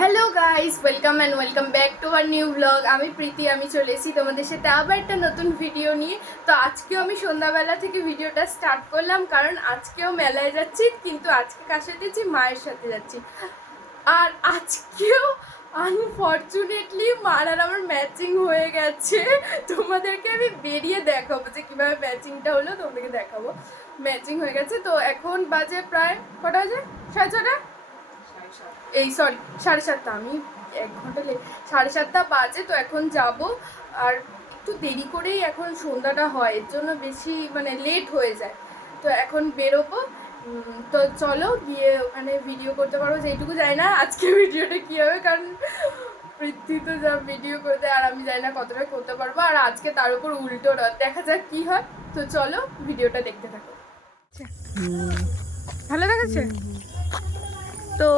Hello guys, welcome and welcome back to our new blog. আমি প্রীতি, আমি চলে এসেছি তোমাদের সাথে আবার একটা নতুন ভিডিও নিয়ে। তো আজকেও আমি সন্ধ্যাবেলা থেকে ভিডিওটা স্টার্ট করলাম, কারণ আজকেও মেলায় যাচ্ছি, কিন্তু আজকে কার সাথে যাচ্ছি? মায়ের সাথে যাচ্ছি। আর আজকেও আনফর্চুনেটলি মার আর আমার ম্যাচিং হয়ে গেছে। তোমাদেরকে আমি বেরিয়ে দেখাবো যে কীভাবে ম্যাচিংটা হলো, তোমাদেরকে দেখাবো। ম্যাচিং হয়ে গেছে। তো এখন বাজে প্রায় কটা বাজে? 6:30? এই সরি, 7:30। আমি 1 ঘন্টা লেট। 7:30 বাজে। তো এখন যাব, আর একটু দেরি করেই এখন সন্ধ্যাটা হয়, এর জন্য বেশি লেট হয়ে যায়। তো এখন বেরোবো। তো চলো গিয়ে ওখানে ভিডিও করতে পারবো, যেটুকু জানি না আজকে ভিডিওটা কী হবে, কারণ পৃথ্বী তো যা ভিডিও করতে, আর আমি জানি না কতটা করতে পারবো। আর আজকে তার উপর উল্টো রথ, দেখা যাক কী হয়। তো চলো ভিডিওটা দেখতে থাকো। ভালো দেখাচ্ছে তো।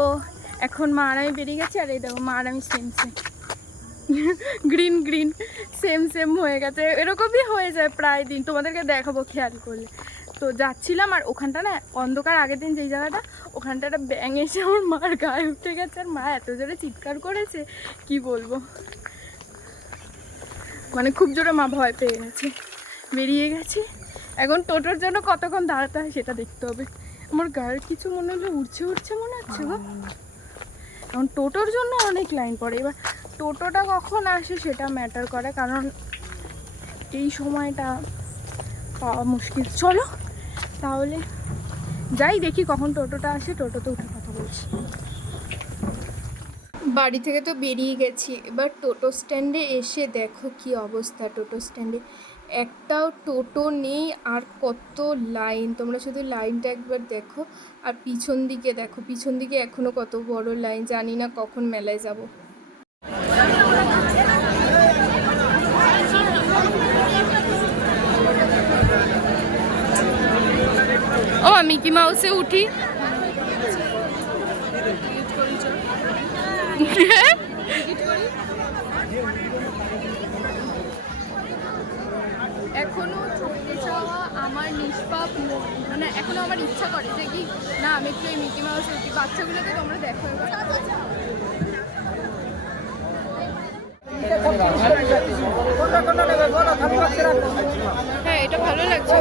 এখন মা আর আমি বেরিয়ে গেছি, আর এই দেখো মা আর আমি same same green green same same হয়ে গেছে। এরকমই হয়ে যায় প্রায় দিন, তোমাদেরকে দেখাবো খেয়াল করলে। তো যাচ্ছিলাম, আর ওখানটা না অন্ধকার, আগের দিন যেই জায়গাটা, ওখানটা একটা ব্যাঙ এসে আমার মার গায়ে উঠে গেছে, আর মা এত জোরে চিৎকার করেছে কি বলবো। খুব জোরে মা ভয় পেয়ে গেছে। বেরিয়ে গেছি, এখন টোটোর জন্য কতক্ষণ দাঁড়াতে হয় সেটা দেখতে হবে। আমার গায়ের কিছু মনে হলো উঠছে উঠছে মনে হচ্ছে গো। এখন টোটোর জন্য অনেক লাইন পড়ে। এবার টোটোটা কখন আসে সেটা ম্যাটার করে, কারণ এই সময়টা পাওয়া মুশকিল। চলো তাহলে যাই, দেখি কখন টোটোটা আসে, টোটোতে উঠে কথা বলছি। বাড়ি থেকে তো বেরিয়ে গেছি, এবার টোটো স্ট্যান্ডে এসে দেখো কি অবস্থা। টোটো স্ট্যান্ডে একটাও টোটো নেই, আর কত লাইন, তোমরা শুধু লাইনটা একবার দেখো। আর পিছন দিকে দেখো, পিছন দিকে এখনও কত বড় লাইন, জানি না কখন মেলায় যাব। ও মিকি মাউসে উঠি। এখনো চলতে যাওয়া আমার নিষ্পাপ, এখনো আমার ইচ্ছা করে যে কি না আমি একটু এই মিকি মাউসে উঠি। বাচ্চাগুলোকে তোমরা দেখো এবার। হ্যাঁ, এটা ভালো লাগছে,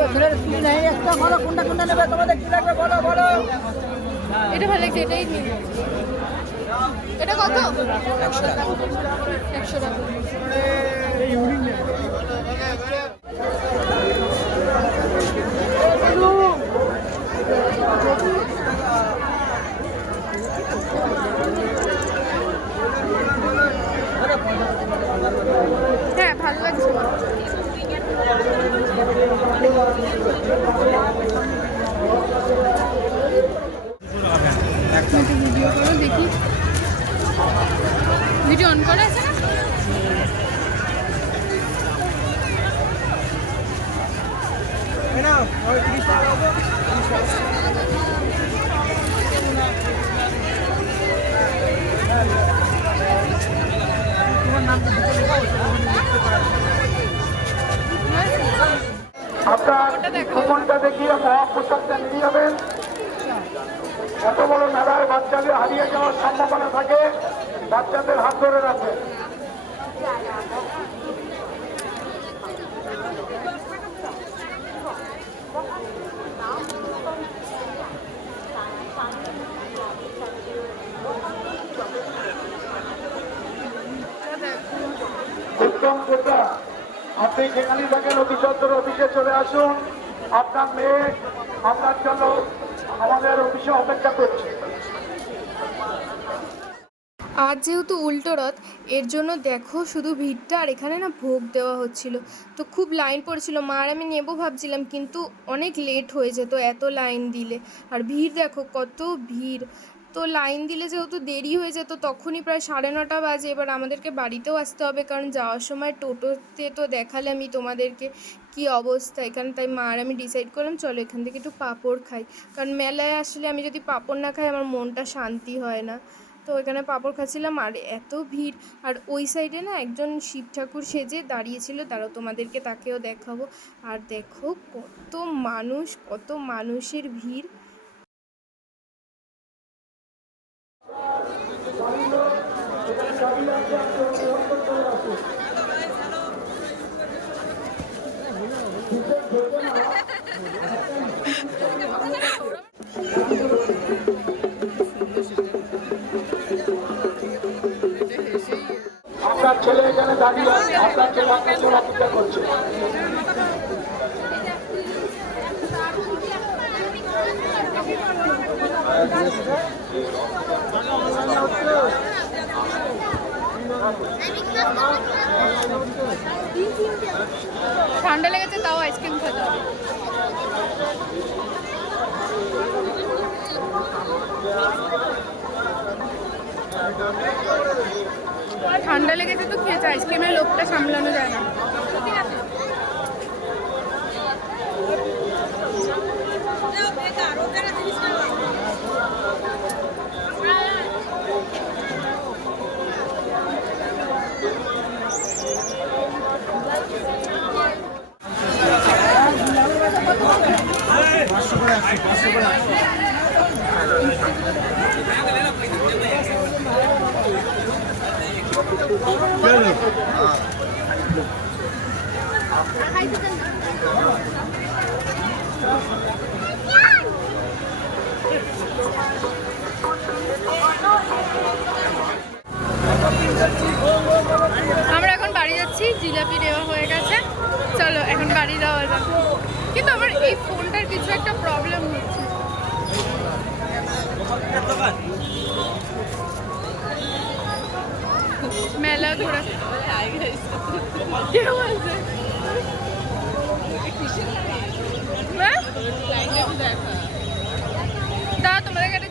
এটা ভালো লাগছে, এটাই নিই। এটা কত? 100 টাকা। হ্যাঁ, ভালো লাগছে। ভিডিও করো দেখি, ভিডিও অন করা আছে না? আপনার ভ্রমণটা দেখিয়ে মহাপ্রসাদটা নিয়ে যাবেন। এত বড় মেলায় বাচ্চাদের হারিয়ে যাওয়ার সম্ভাবনা থাকে, বাচ্চাদের হাত ধরে রাখবেন। উত্তম কোথা, আপনি যেখানে থাকেন অতি সত্তর অফিসে চলে আসুন। আপনার মেয়ে আপনার জন্য আমাদের অফিসে অপেক্ষা করছে। আজ যেহেতু উল্টো রথ, এর জন্য দেখো শুধু ভিড়টা, আর এখানে না ভোগ দেওয়া হচ্ছিল, তো খুব লাইন পড়েছিল। মা আর আমি নেবো ভাবছিলাম, কিন্তু অনেক লেট হয়ে যেত এত লাইন দিলে। আর ভিড় দেখো কত ভিড়। তো লাইন দিলে যেহেতু দেরি হয়ে যেত, তখনই প্রায় 9:30 বাজে। এবার আমাদেরকে বাড়িতেও আসতে হবে, কারণ যাওয়ার সময় টোটোতে তো দেখালামই তোমাদেরকে কি অবস্থা এখানে। তাই মা আর আমি ডিসাইড করলাম চলো এখান থেকে একটু পাঁপড় খাই, কারণ মেলায় আসলে আমি যদি পাঁপড় না খাই আমার মনটা শান্তি হয় না। তো এখানে পাঁপড় খাচ্ছিলাম, আর এত ভিড়। আর ওই সাইডে না একজন শিব ঠাকুর সেজে দাঁড়িয়েছিল, তারাও তোমাদেরকে তাকেও দেখাবো। আর দেখো কত মানুষ, কত মানুষের ভিড়। আপনার ছেলে এখানে দাঁড়িয়ে আছে, আপনার ছেলে আপনার জন্য অপেক্ষা করছে। ঠান্ডা লেগেছে তাও আইসক্রিম খেতে হবে। ঠান্ডা লেগেছে তো খেয়েছে, আইসক্রিমের লোভটা সামলানো যায় না। আমরা এখন বাড়ি যাচ্ছি, জিলাপি দেওয়া হয়ে গেছে, চলো এখন বাড়ি যাওয়া যাক। কিন্তু আমার এই ফোনটার কিছু একটা প্রবলেম হচ্ছে। মেলা ঘোরা কেউ আছে দাদা তোমাদের কাছে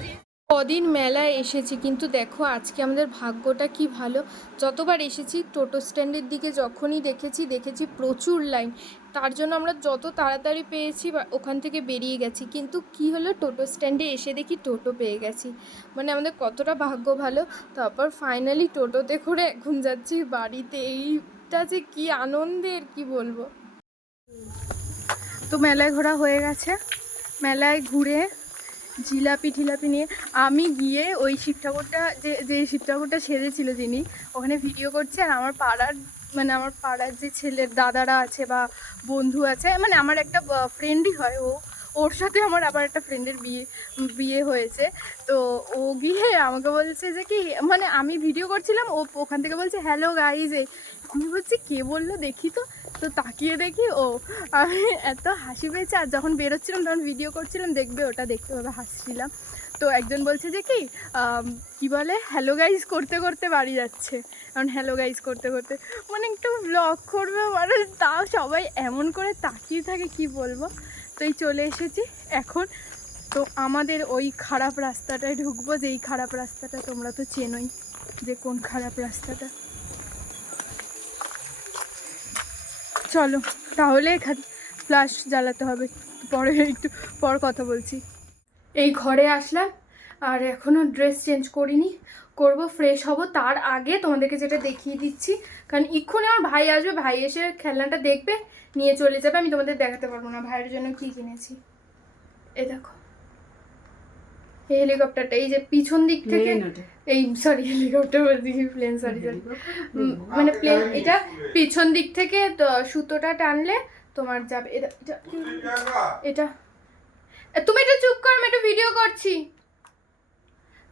কদিন মেলায় এসেছি, কিন্তু দেখো আজকে আমাদের ভাগ্যটা কি ভালো। যতবার এসেছি টোটো স্ট্যান্ডের দিকে যখনই দেখেছি প্রচুর লাইন। তার জন্য আমরা যত তাড়াতাড়ি পেয়েছি ওখান থেকে বেরিয়ে গেছি, কিন্তু কি হলো টোটো স্ট্যান্ডে এসে দেখি টোটো পেয়ে গেছি। মানে আমাদের কতটা ভাগ্য ভালো। তারপর ফাইনালি টোটোতে করে এখন যাচ্ছি বাড়িতে। এইটা যে কি আনন্দের কি বলবো। তো মেলায় ঘোরা হয়ে গেছে, মেলায় ঘুরে জিলাপি ঠিলাপি নিয়ে আমি গিয়ে ওই শিব ঠাকুরটা যে শিব ঠাকুরটা সেজেছিল যিনি, ওখানে ভিডিও করছে। আর আমার পাড়ার যে ছেলের দাদারা আছে বা বন্ধু আছে, মানে আমার একটা ফ্রেন্ডই হয়, ওর সাথে আমার আবার একটা ফ্রেন্ডের বিয়ে হয়েছে। তো ও গিয়ে আমাকে বলছে যে কি, মানে আমি ভিডিও করছিলাম, ও ওখান থেকে বলছে হ্যালো গাইজ। আমি বলছি কে বললো দেখি তো তাকিয়ে দেখি আমি এত হাসি পেয়েছে। আর যখন বেরোচ্ছিলাম তখন ভিডিও করছিলাম, দেখবে ওটা দেখতে হবে, হাসছিলাম। তো একজন বলছে যে কি বলে হ্যালো গাইজ করতে করতে বাড়ি যাচ্ছে। কারণ হ্যালো গাইজ করতে করতে মানে একটু ব্লগ করবে মানুষ, তাও সবাই এমন করে তাকিয়ে থাকে কি বলবো। তো এই চলে এসেছি এখন। তো আমাদের ওই খারাপ রাস্তাটায় ঢুকবো, যেই খারাপ রাস্তাটা তোমরা তো চেনোই যে কোন খারাপ রাস্তাটা। চলো তাহলে ফ্ল্যাশ জ্বালাতে হবে, একটু পর কথা বলছি। এই ঘরে আসলাম আর এখনও ড্রেস চেঞ্জ করিনি, করব, ফ্রেশ হব। তার আগে তোমাদেরকে যেটা দেখিয়ে দিচ্ছি, কারণ এক্ষুনি আমার ভাই আসবে, ভাই এসে খেলনাটা দেখবে, নিয়ে চলে যাবে, আমি তোমাদের দেখাতে পারবো না ভাইয়ের জন্য কি কিনেছি। এই দেখো এই হেলিকপ্টারটা, এই যে পিছন দিক থেকে হেলিকপ্টার বলছি, প্লেন, মানে প্লেন, এটা পিছন দিক থেকে সুতোটা টানলে তোমার যাবে। এটা তুমি এটা চুপ কর, আমি একটা ভিডিও করছি।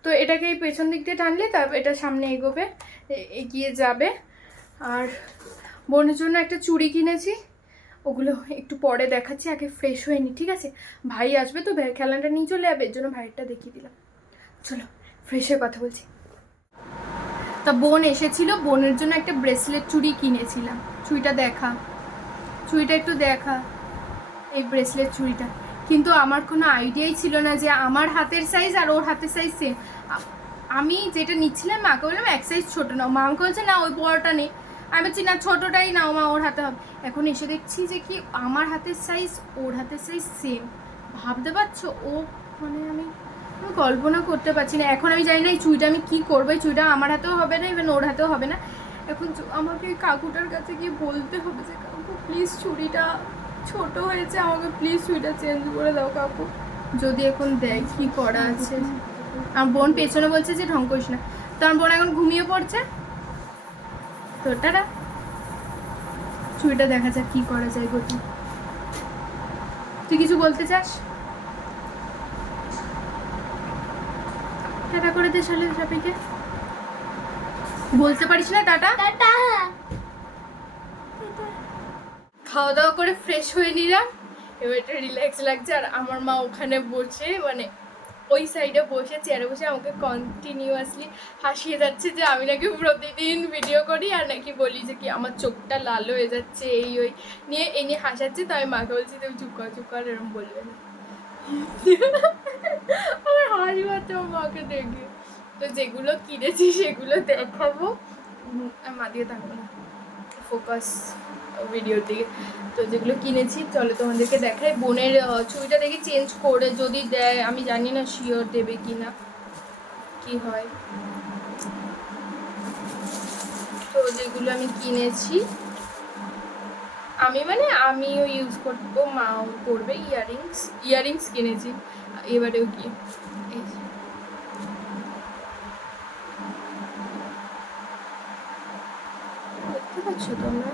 তো এটাকে এই পেছন দিক দিয়ে টানলে তারপর এটা সামনে এগিয়ে যাবে। আর বোনের জন্য একটা চুড়ি কিনেছি, ওগুলো একটু পরে দেখাচ্ছি, আগে ফ্রেশ হয়ে নি, ঠিক আছে? ভাই আসবে তো খেলনাটা নিয়ে চলে যাবে, এর জন্য ভাইয়েরটা দেখিয়ে দিলাম। চলো ফ্রেশ হয়ে কথা বলছি। তা বোন এসেছিল, বোনের জন্য একটা ব্রেসলেট চুড়ি কিনেছিলাম। চুড়িটা একটু দেখা, এই ব্রেসলেট চুড়িটা। কিন্তু আমার কোনো আইডিয়াই ছিল না যে আমার হাতের সাইজ আর ওর হাতের সাইজ সেম। আমি যেটা নিচ্ছিলাম মাকে বললাম এক সাইজ ছোটো নাও, মা আমাকে বলছে না ওই বড়টা নেই। আমি বলছি না ছোটোটাই নাও মা, ওর হাতে হবে। এখন এসে দেখছি যে কি আমার হাতের সাইজ ওর হাতের সাইজ সেম। ভাবতে পারছো, ও মানে আমি কল্পনা করতে পারছি না। এখন আমি জানি না এই চুড়িটা আমি কী করবো। এই চুড়িটা আমার হাতেও হবে না, ইভেন ওর হাতেও হবে না। এখন আমাকে কাকুটার কাছে গিয়ে বলতে হবে যে কাকু প্লিজ চুড়িটা ছোট হয়েছে, আমাকে প্লিজ চুড়িটা চেঞ্জ করে দাও কাকু। যদি এখন দেয় কি করা আছে। আমার বোন পেছনে বলছে যে ঢং করিস না। তোমার বোন এখন ঘুমিয়ে পড়ছে। তো টাটা। ছুরিটা দেখা যাক কি করা যায় গতি। তুই কিছু বলতে চাস? টাটা করে দে শালে সবাইকে। বলতে পারিস না টাটা? টাটা। খাওয়া দাওয়া করে ফ্রেশ হয়ে নিলাম, এবার একটু রিল্যাক্স লাগছে। আর আমার মা ওখানে বসে মানে ওই সাইডে বসে চেয়ারে বসে আমাকে কন্টিনিউয়াসলি হাসিয়ে যাচ্ছে যে আমি নাকি প্রতিদিন ভিডিও করি আর নাকি বলি যে কি আমার চোখটা লাল হয়ে যাচ্ছে এই ওই নিয়ে এই নিয়ে হাসাচ্ছে। তো আমি মাকে বলছি তুমি চুপ কর এরকম বলবে না। আমার হাসি পাচ্ছে আমার মাকে দেখে। তো যেগুলো কিনেছি সেগুলো দেখাবো। মা দিয়ে থাকবো না, ফোকাস ভিডিওর দিকে। তো যেগুলো কিনেছি চলো তোমাদেরকে দেখাই। বোনের ছবিটা দেখে চেঞ্জ করে যদি দেয়, আমি জানি না শিওর দেবে কি না, কি হয়। তো যেগুলো আমি কিনেছি আমিও ইউজ করবো, মাও করবে। ইয়াররিংস কিনেছি এবারেও কি এই যে। দেখতে পাচ্ছ তোমরা?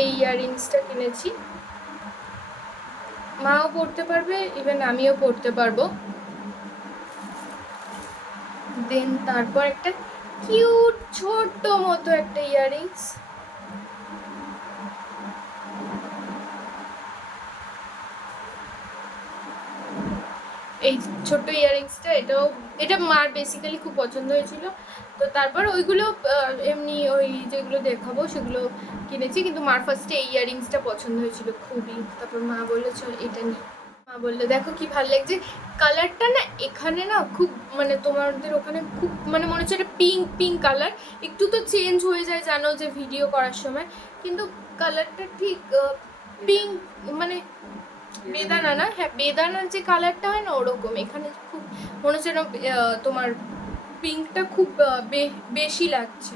এই ইয়াররিংসটা কিনেছি, মাও পরতে পারবে, ইভেন আমিও পরতে পারবো। দেন তারপর একটা কিউট ছোট্ট মতো একটা ইয়াররিংস, এই ছোট্ট ইয়াররিংসটা। এটা মার বেসিক্যালি খুব পছন্দ হয়েছিল। তো তারপর ওইগুলো এমনি ওই যেগুলো দেখাবো সেগুলো কিনেছি, কিন্তু মার ফার্স্টে এই ইয়াররিংসটা পছন্দ হয়েছিল খুবই। তারপর মা বললো চল এটা নিই। মা বললো দেখো কি ভালো লাগছে কালারটা না, এখানে না খুব মানে তোমাদের ওখানে খুব মানে মনে হচ্ছে এটা পিঙ্ক কালার। একটু তো চেঞ্জ হয়ে যায় জানো যে ভিডিও করার সময়, কিন্তু কালারটা ঠিক পিঙ্ক মানে বেদানা না, হ্যাঁ বেদানার যে কালারটা হয় না ওরকম। এখানে খুব মনে হচ্ছে তোমার পিঙ্কটা খুব বেশি লাগছে।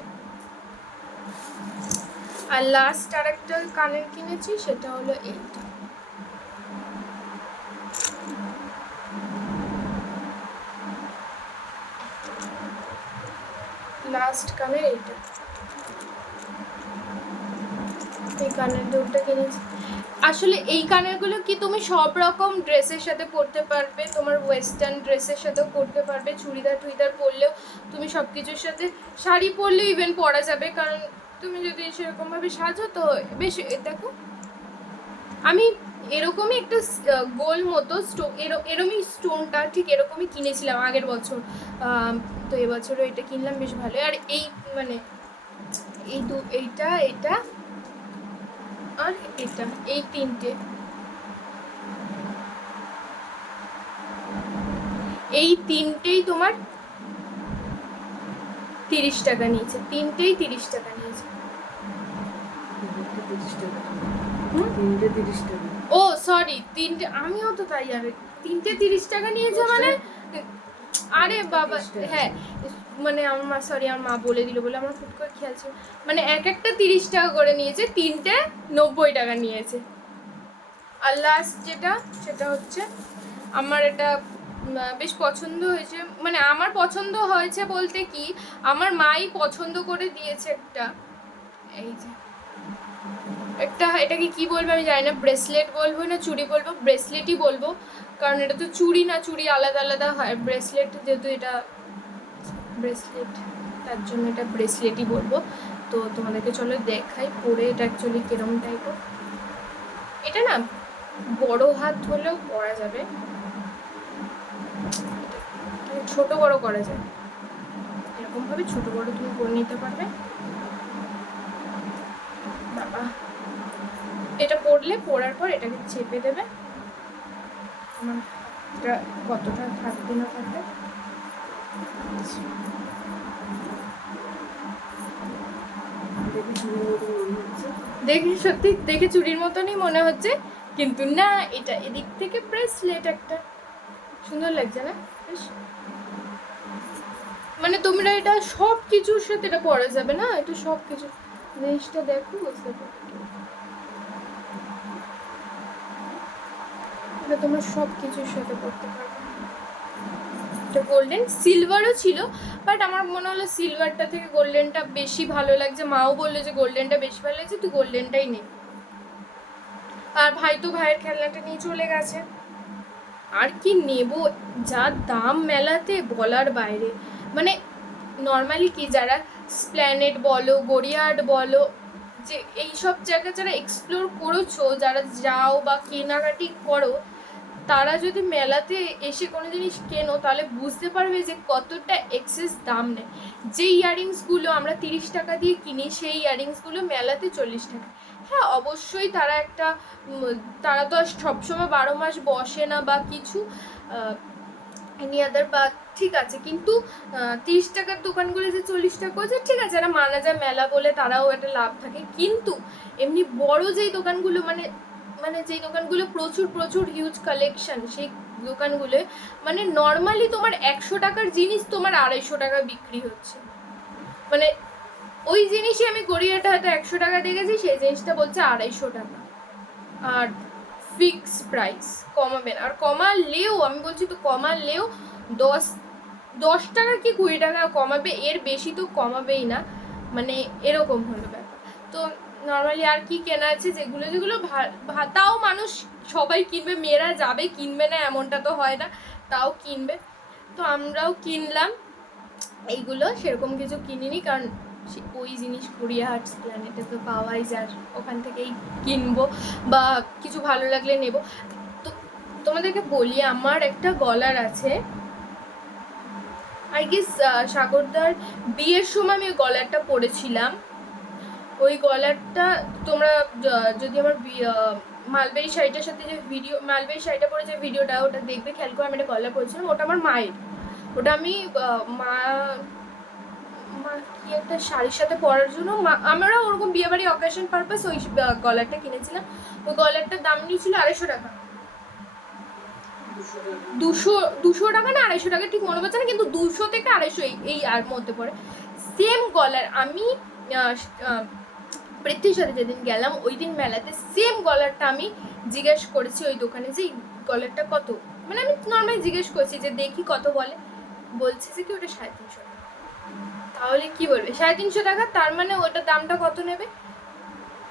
আর লাস্ট আর একটা কানের কিনেছি, সেটা হলো এইটা। লাস্ট কানের এইটা, এই কানের দুলটা কিনেছি। আসলে এই কানেরগুলো কি তুমি সব রকম ড্রেসের সাথে পরতে পারবে, তোমার ওয়েস্টার্ন ড্রেসের সাথেও পরতে পারবে, চুড়িদার পরলেও তুমি সব কিছুর সাথে, শাড়ি পরলেও ইভেন পরা যাবে। কারণ তুমি যদি সেরকমভাবে সাজো তো বেশ। দেখো আমি এরকমই একটা গোল মতো এরকমই স্টোনটা ঠিক এরকমই কিনেছিলাম আগের বছর। তো এবছরও এটা কিনলাম, বেশ ভালো। আর এই মানে এইটা আর এটা, এই তিনটেই তোমার 30 টাকা নিয়েছে। তিনটেই 30 টাকা নিয়েছে। ও সরি, তিনটে, আমিও তো তাই জানি। তিনটে 30 টাকা নিয়েছে মানে, আরে বাবা হ্যাঁ মানে আমার মা বলে দিল বলে আমার ফুট করে খেয়াল ছিল। মানে একটা 30 টাকা করে নিয়েছে, তিনটে 90 টাকা নিয়েছে। আর লাস্ট যেটা সেটা হচ্ছে আমার এটা বেশ পছন্দ হয়েছে। মানে আমার পছন্দ হয়েছে বলতে কি, আমার মাই পছন্দ করে দিয়েছে একটা, এই যে একটা, এটাকে কি বলবো আমি জানি না, ব্রেসলেট বলবো না চুড়ি বলবো, ব্রেসলেটই বলবো। কারণ এটা তো চুড়ি না, চুড়ি আলাদা আলাদা হয়, ব্রেসলেট যেহেতু এটা ব্রেসলেট তার জন্য এটা ব্রেসলেটই বলবো। তো তোমাদেরকে চলো দেখাই পরে এটা অ্যাকচুয়ালি কিরম টাইপের। এটা না বড় হাত হলেও পরা যাবে, ছোট বড় করা যায়, এরকম ভাবে ছোট বড় তুমি করে নিতে পারবে। বাবা এটা পরার পর এটাকে চেপে দেবে। আমার এটা কতটা থাকবে না থাকবে দেখি, সত্যি দেখে চুড়ির মতনই মনে হচ্ছে, কিন্তু না এটা এদিক থেকে ব্রেসলেট একটা সুন্দর লাগছে না বেশ। মানে তোমরা এটা সব কিছুর সাথে এটা পরা যাবে না, এটা সব কিছু জিনিসটা দেখো বুঝতে পারো। এটা তোমরা সব কিছুর সাথে করতে পারবে। এটা গোল্ডেন, সিলভারও ছিল, বাট আমার মনে হলো সিলভারটা থেকে গোল্ডেনটা বেশি ভালো লাগছে। মাও বললো যে গোল্ডেনটা বেশি ভালো লাগছে, তুই গোল্ডেনটাই নে। আর ভাই তো ভাইয়ের খেলনাটা নিয়ে চলে গেছে। আর কি নেব, যা দাম মেলাতে বলার বাইরে। মানে নর্মালি কি যারা স্প্ল্যানেড বলো, গড়িয়াহাট বলো, যে এইসব জায়গা যারা এক্সপ্লোর করেছো, যারা যাও বা কেনাকাটি করো, তারা যদি মেলাতে এসে কোনো জিনিস কেনো তাহলে বুঝতে পারবে যে কতটা এক্সেস দাম নেয়। যে ইয়াররিংসগুলো আমরা 30 টাকা দিয়ে কিনি, সেই ইয়াররিংসগুলো মেলাতে 40 টাকা। হ্যাঁ অবশ্যই তারা একটা তারা তো আর সবসময় 12 মাস বসে না বা কিছু এনি আদার, বা ঠিক আছে, কিন্তু 30 টাকার দোকানগুলো যে 40 টাকা হচ্ছে ঠিক আছে, এরা মানা যায় মেলা বলে, তারাও একটা লাভ থাকে। কিন্তু এমনি বড় যেই দোকানগুলো মানে মানে যেই দোকানগুলো প্রচুর প্রচুর হিউজ কালেকশন, সেই দোকানগুলো মানে নর্মালি তোমার 100 টাকার জিনিস তোমার 250 টাকা বিক্রি হচ্ছে। মানে ওই জিনিসই আমি গড়িয়াটা হয়তো 100 টাকা দিয়ে গেছি, সেই জিনিসটা বলছে 250 টাকা। আর ফিক্স প্রাইস, কমাবে না। আর কমালেও আমি বলছি তো কমালেও 10 টাকা কি 20 টাকা কমাবে, এর বেশি তো কমাবেই না। মানে এরকম হলো ব্যাপার। তো নর্মালি আর কি কেনা আছে, যেগুলো যেগুলো তাও মানুষ সবাই কিনবে, মেয়েরা যাবে কিনবে না এমনটা তো হয় না, তাও কিনবে। তো আমরাও কিনলাম এইগুলো, সেরকম কিছু কিনিনি, কারণ ওই জিনিস গড়িয়াহাট প্ল্যানেটে তো পাওয়াই যায়, ওখান থেকেই কিনবো বা কিছু ভালো লাগলে নেব। তো তোমাদেরকে বলি, আমার একটা গলার আছে, আই গেস সাগরদার বিয়ের সময় আমি ওই গলারটা পরেছিলাম। ওই গলারটা তোমরা যদি আমার মালবেরি শাড়িটার সাথে যে ভিডিও, মালবেরি শাড়িটা পরে যে ভিডিওটা ওটা দেখবে, খেয়াল করে আমি একটা গলা পরেছিলাম, ওটা আমার মায়ের। ওটা আমি মা কি একটা শাড়ির সাথে পরার জন্য আমরা ওরকম বিয়েবাড়ি অকেশন পারপাস ওই গলারটা কিনেছিলাম। ওই গলারটার দাম নিয়েছিল 250 টাকা। 200 টাকা না 250 টাকা ঠিক মনে পড়ছে না, কিন্তু 200 থেকে 250 এই আর মধ্যে পড়ে। সেম গলার আমি পৃথ্বীর সাথে যেদিন গেলাম ওই দিন মেলাতে, সেম গলারটা আমি জিজ্ঞেস করেছি ওই দোকানে যে গলারটা কত, মানে আমি নর্মালি জিজ্ঞেস করছি যে দেখি কত বলে, বলছে যে কি ওটা 350 টাকা। তাহলে কি বলবে 350 টাকা, তার মানে ওটার দামটা কত নেবে,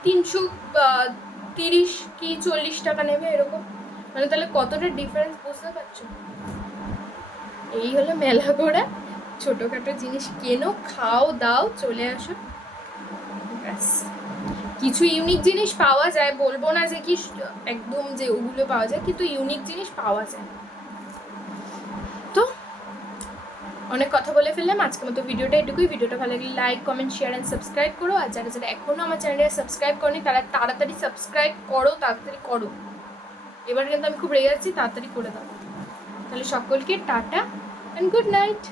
330 কি 40 টাকা নেবে এরকম। মানে তাহলে কতটা ডিফারেন্স বুঝতে পারছো। এই হলো মেলা ঘোরা, ছোটোখাটো জিনিস কেনো, খাও দাও, চলে আসো, ব্যাস। কিছু ইউনিক জিনিস পাওয়া যায়, বলবো না যে কি একদম যে ওগুলো পাওয়া যায়, কিন্তু ইউনিক জিনিস পাওয়া যায়। তো অনেক কথা বলে ফেললাম আজকের মতো, ভিডিওটা এটুকুই। ভিডিওটা ভালো লাগলে like comment share and subscribe করো। আর যারা যারা এখনও আমার চ্যানেলে সাবস্ক্রাইব করনি তারা তাড়াতাড়ি সাবস্ক্রাইব করো, তাড়াতাড়ি করো। এবার কিন্তু আমি খুব রেগে যাচ্ছি, তাড়াতাড়ি করে দাও। তাহলে সকলকে টাটা অ্যান্ড গুড নাইট।